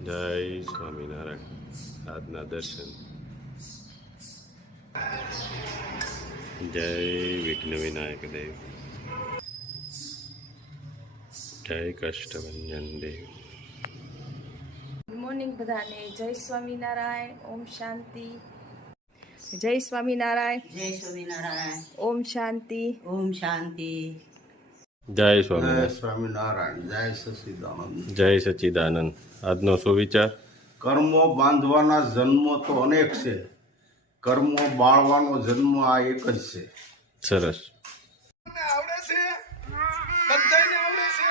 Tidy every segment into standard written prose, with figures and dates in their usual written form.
જય સ્વામિનારાયણ. આજના દર્શન. જય વિઘ્ન વિનાયક દેવ. જય કષ્ટભંજન દેવ. ગુડ મોર્નિંગ બધાને. જય સ્વામિનારાયણ. ઓમ શાંતિ. જય સ્વામિનારાયણ. જય સ્વામિનારાયણ. ઓમ શાંતિ. ઓમ શાંતિ. જય સ્વામિનારાયણ. સ્વામિનારાયણ. જય સચિદાનંદ. જય સચ્ચિદાનંદ. આજનો સુવિચાર. કર્મો બાંધવાના જન્મો તો અનેક છે, કર્મો બાળવાનો જન્મ આ એક જ છે. સરસ. આવડે છે બધાને આવડે છે.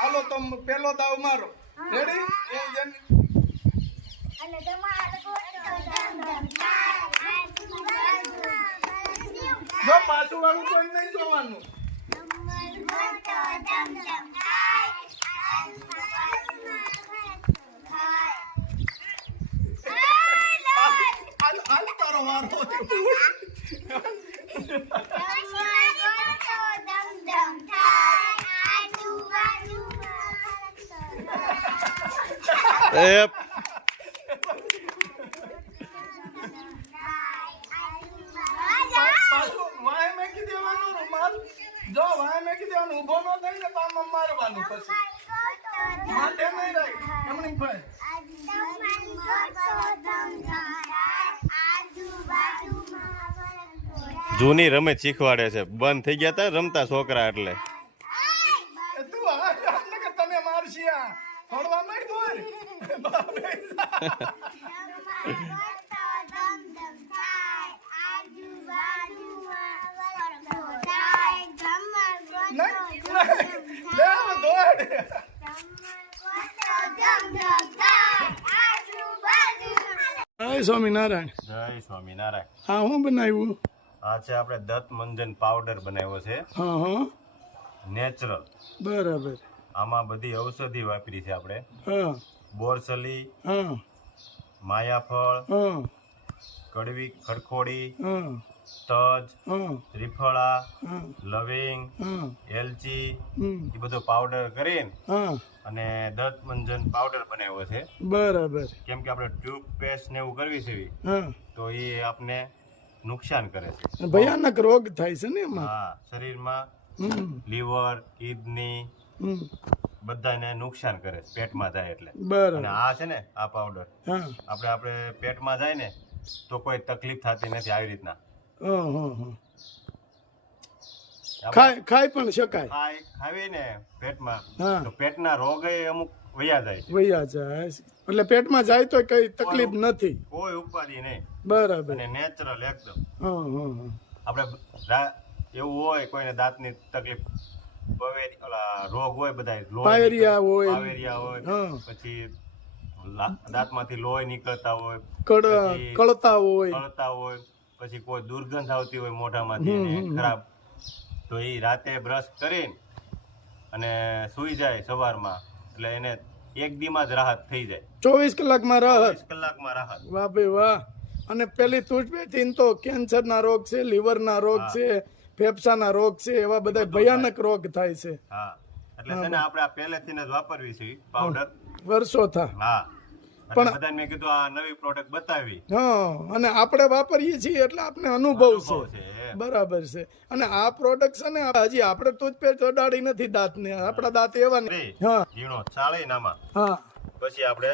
હાલો તો પેલો દાવ મારો. રેડી? જો પાછું વાળું કોઈ નહીં જોવાનું. હાલ તારો વારો. પાછું વાય મેકી દેવાનો રૂમાલ. જો વાય મેકી દેવાનું, ઊભો ન થાય ને તો આમ મારવાનું. પછી માથે નહીં રાખ એમની ભાઈ. જૂની રમત શીખવાડે છે. બંધ થઈ ગયા તા રમતા છોકરા એટલે. તું આને કે તને મારશી આ થોડવા નહીં દોર. લે હવે દોડ. જય સ્વામિનારાયણ. જય સ્વામિનારાયણ. હા, હું બનાવ્યું? આ છે આપણે દત્ત મંજન પાવડર બનાવ્યો છે, હા હા, નેચરલ. બરાબર. આમાં બધી ઔષધિ વાપરી છે આપણે. હા બોરસલી, હા માયાફળ, હા કડવી ખડખોડી, હા તજ, હા ત્રિફળા, હા લવિંગ, હા એલચી, હમ, એ બધો પાવડર કરીને હા, અને દત્ત મંજન પાવડર બનાવ્યો છે. બરાબર. કેમ કે આપણે ટ્યુબ પેસ્ટ ને એવું કરવી છે હા, તો એ આપને નુકસાન કરે છે. ભયાનક રોગ થાય છે ને એમાં. હા, શરીરમાં હમ લીવર, કિડની હમ, બધાને નુકસાન કરે છે પેટમાં જાય એટલે. બરાબર. અને આ છે ને આ પાવડર હા આપણે પેટમાં જાય ને તો કોઈ તકલીફ થતી નથી. આવી રીતના હા હા હા, ખાઈ પણ શકાય. ખાવી ને પેટમાં હા. તો પેટના રોગ અમુક વયા જાય છે. વૈયા જાય એટલે પેટમાં જાય તો કઈ તકલીફ નથી. કોઈ ઉપાધિ નહીં. બરાબર. અને નેચરલ એકદમ. હા હા હા, આપણે એવું હોય કોઈને દાંતની તકલીફ, રોગ હોય બધા, પાયરિયા હોય. પાયરિયા હોય, હા. પછી દાંતમાંથી લોહી નીકળતા હોય, કળતા હોય. કળતા હોય, પછી કોઈ દુર્ગંધ આવતી હોય મોઢામાંથી ને ખરાબ, તો એ રાતે બ્રશ કરીને અને સૂઈ જાય સવારમાં એટલે એને એક દીમાં જ રાહત થઈ જાય. 24 કલાકમાં રાહત. 24 કલાકમાં રાહત. વાહ ભાઈ વાહ. અને પેલી તૂટપેથી તો કેન્સરના રોગ છે, લીવરના રોગ છે, ફેફસાના રોગ છે, એવા બધા ભયાનક રોગ થાય છે. હા, એટલે છે ને આપણે આ પહેલેથી જ વાપરવી છે પાવડર. વર્ષો થા. હા, પણ બધાને મેં કીધું આ નવી પ્રોડક્ટ બતાવી. હા, અને આપણે વાપરીએ છીએ એટલે આપણે અનુભવ છે. છે. બરાબર છે. અને આ પ્રોડક્ટ છે ને હજી આપણે ટૂથપેસ્ટ ચડાડી નથી દાંતને. આપણા દાંત એવા ને. હા ઝીણો ચાળી નામાં હા પછી આપણે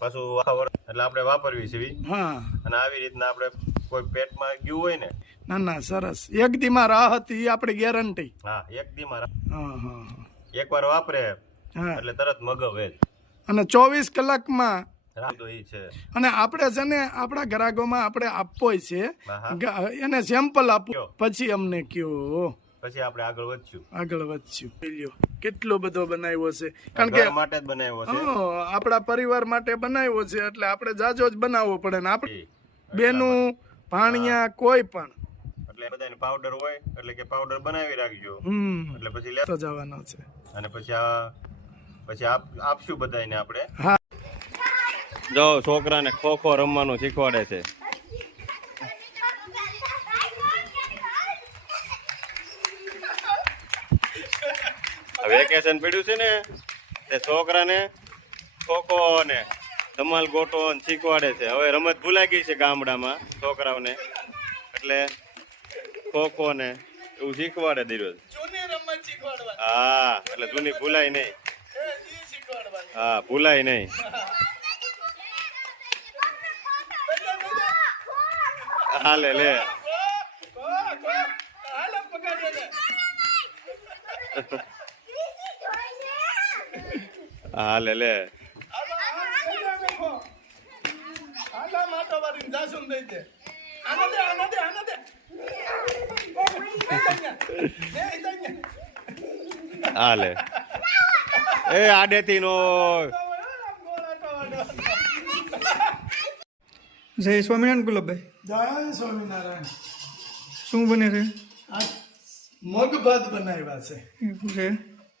પાછું એટલે આપણે વાપરવી છે. હા, અને આવી રીતના આપણે કોઈ પેટમાં ગયું હોય ને, ના ના, સરસ. એક દીમાં રાહત, એ આપણી ગેરંટી. હા, એક દીમાં હા હા હા, એકવાર વાપરે હા. એટલે તરત મગવે જ. અને 24 કલાકમાં. રાખો ઈ છે. અને આપણે છે ને આપણા ગ્રાહકોમાં આપણે આપવો છે, હા. એને સેમ્પલ આપવું, પછી અમને કયો, પછી આપણે આગળ વધશું. આગળ વધશું. લ્યો, કેટલો બધો બનાવ્યો છે. કારણ કે ઘર માટે જ બનાવ્યો છે. આપણા પરિવાર માટે બનાવ્યો છે એટલે આપણે જાજો જ બનાવવો પડે ને. આપણે બેનું ભાણિયા કોઈ પણ એટલે બધાને પાવડર હોય એટલે કે પાવડર બનાવી રાખજો. એટલે પછી લેતો જવાનો છે. અને પછી આપશું બધાને આપણે. હા, જો છોકરાને ખો ખો રમવાનું શીખવાડે છે. વેકેશન પડ્યું છે ને તે છોકરાને ખોખો ને ધમાલ ગોટો ને શીખવાડે છે. હવે રમત ભૂલાઈ ગઈ છે ગામડામાં છોકરાઓને, એટલે ખોખો ને એવું શીખવાડે દરરોજ. જૂની રમત શીખવાડવાની. હા, એટલે જૂની ભૂલાય નહીં. ઈ શીખવાડવાની. હા, ભૂલાય નહીં. હાલે લે. હાલો પકડીએ લે. હાલે લે. હાલો, હાલો માટો વાળીને જાસૂન દઈ દે. આને દે, આને દે, આને દે. હાલે. એ આડેથી નો. જય સ્વામિનારાયણ ગુલાબભાઈ, જય સ્વામિનારાયણ. શું બને છે? આ મગ ભાત બનાવ્યા છે એવું છે.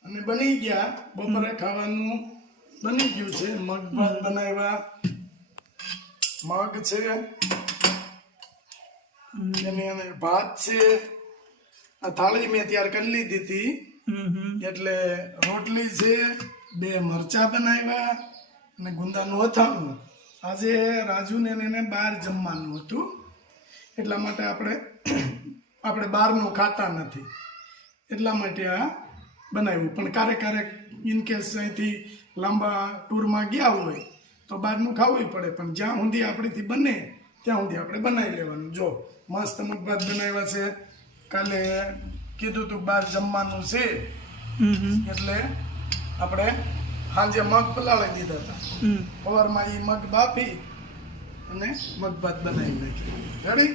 અને બની ગયા. બપોરે ખાવાનું બની ગયું છે. મગ ભાત બનાવ્યા. મગ છે એની અંદર ભાત છે. આ થાળી મેં તૈયાર કરી લીધી હતી, એટલે રોટલી છે, 2 મરચા બનાવ્યા અને ગુંદાનું અથાણું. આજે રાજુને ને એને બહાર જમવાનું હતું, એટલા માટે આપણે બહારનું ખાતા નથી, એટલા માટે આ બનાવ્યું. પણ ક્યારેક ઇનકેસ અહીંથી લાંબા ટૂરમાં ગયા હોય તો બહારનું ખાવું પડે, પણ જ્યાં સુધી આપણીથી બને ત્યાં સુધી આપણે બનાવી લેવાનું. જો મસ્ત મગભાત બનાવ્યા છે. કાલે કીધું તું બહાર જમવાનું છે, એટલે આપણે સાંજે મગ પલાળી દીધા હતા. સવારમાં એ મગ બાફી અને મગભાત બનાવી નાખ્યું. રેડી?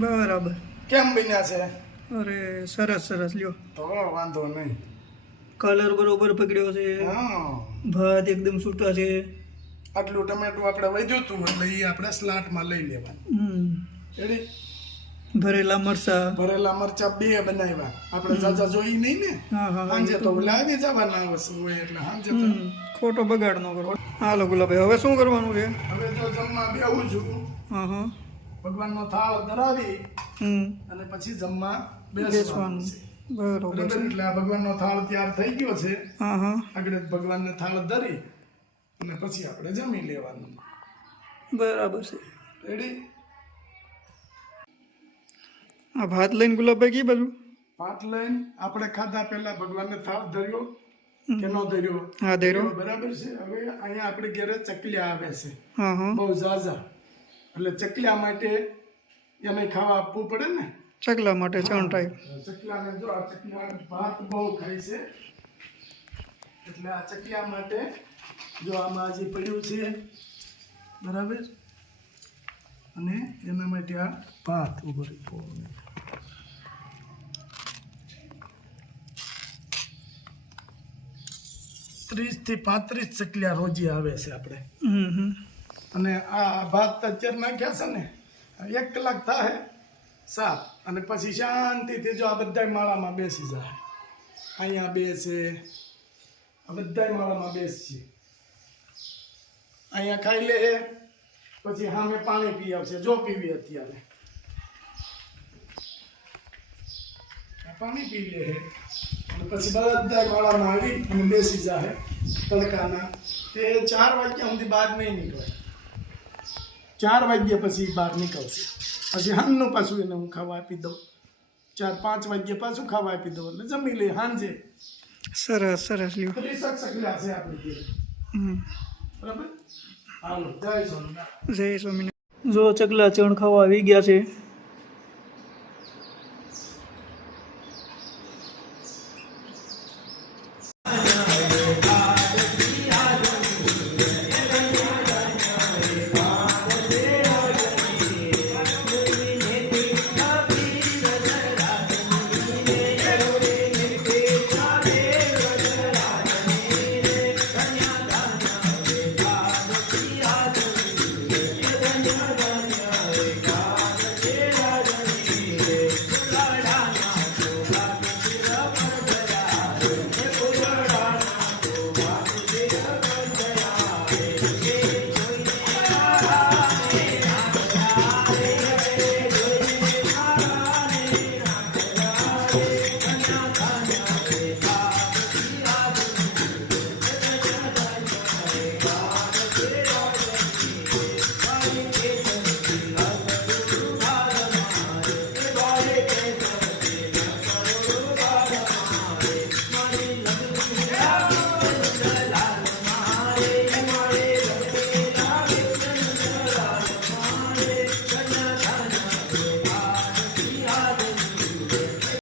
બરાબર. કેમ બન્યા છે? અરે સરસ સરસ, લ્યો. તો વાંધો નહીં. કલર બરોબર પકડ્યો છે, હા, ભાત એકદમ છૂટા છે. આટલું ટમેટું આપણે વધ્યું હતું એટલે એ આપણે સ્લાટમાં લઈ લેવાનું. રેડી? ભરેલા મરચા, ભરેલા મરચા 2 બનાવ્યા. આપણે જાજા જોઈ નહીં ને, હા હા, સાંજે તો લાગી જવાના વસ્તુ હોય એટલે સાંજે તો. ખોટો બગાડ ન કરો. હાલો ગુલાબભાઈ, હવે શું કરવાનું છે? હવે જો જમવા બેહું છું, હા હા, ભગવાનનો થાળ ધરાવી અને પછી જમવા બેસવાનું છે. બરોબર બરાબર? છે. એટલે આ ભગવાનનો થાળ તૈયાર થઈ ગયો છે. હા હા, આગળ ભગવાનને થાળ ધરી અને પછી આપણે જમી લેવાનું. બરાબર છે. રેડી? આ ભાત લઈને ગુલાબભાઈ કી બાજુ? ભાત લઈને આપણે ખાધા પહેલા ભગવાનને થાળ ધર્યો કે ન ધર્યો? હા, ધર્યો. બરાબર છે. હવે અહીંયા આપણે ઘરે ચકલિયા આવે છે, હા હા, બહુ ઝાઝા, એટલે ચકલિયા માટે એને ખાવા આપવું પડે ને. ચકલા માટે ચણ ટાઈપ. ચકલાને જો આ ચકલિયા ભાત બહુ ખાય છે, એટલે આ ચકલિયા માટે જો આમાં હજી પડ્યું છે, બરાબર, અને એના માટે આ ભાત ઉભો રહ્યો. 30 થી 35 ચકલિયા રોજી આવે છે આપણે. અને આ ભાત અત્યારે નાખ્યા છે ને, 1 કલાક થાય સાપ, અને પછી શાંતિથી જો આ બધા માળામાં બેસી જાય. અહીંયા બેસે, આ બધા માળામાં બેસશે, અહીંયા ખાઈ લે, પછી સામે પાણી પી આવશે. જો પીવી અત્યારે પાણી પી લે, અને પછી બધા માળામાં આવી અને બેસી જાય તડકાના. તે 4 વાગ્યા સુધી બહાર નહીં નીકળે. 4 વાગ્યા પછી બહાર નીકળશે. પછી હાનનું પાછું એને હું ખાવા આપી દઉં. 4-5 વાગ્યે પાછું ખાવા આપી દઉં એટલે જમી લે સાંજે. સરસ સરસ, લ્યો. 30 ચકલા છે આપણી ઘરે. બરાબર? હાલો, જય સ્વામિનારાયણ. જય સ્વામિનારાયણ. જો ચકલા ચણ ખાવા આવી ગયા છે.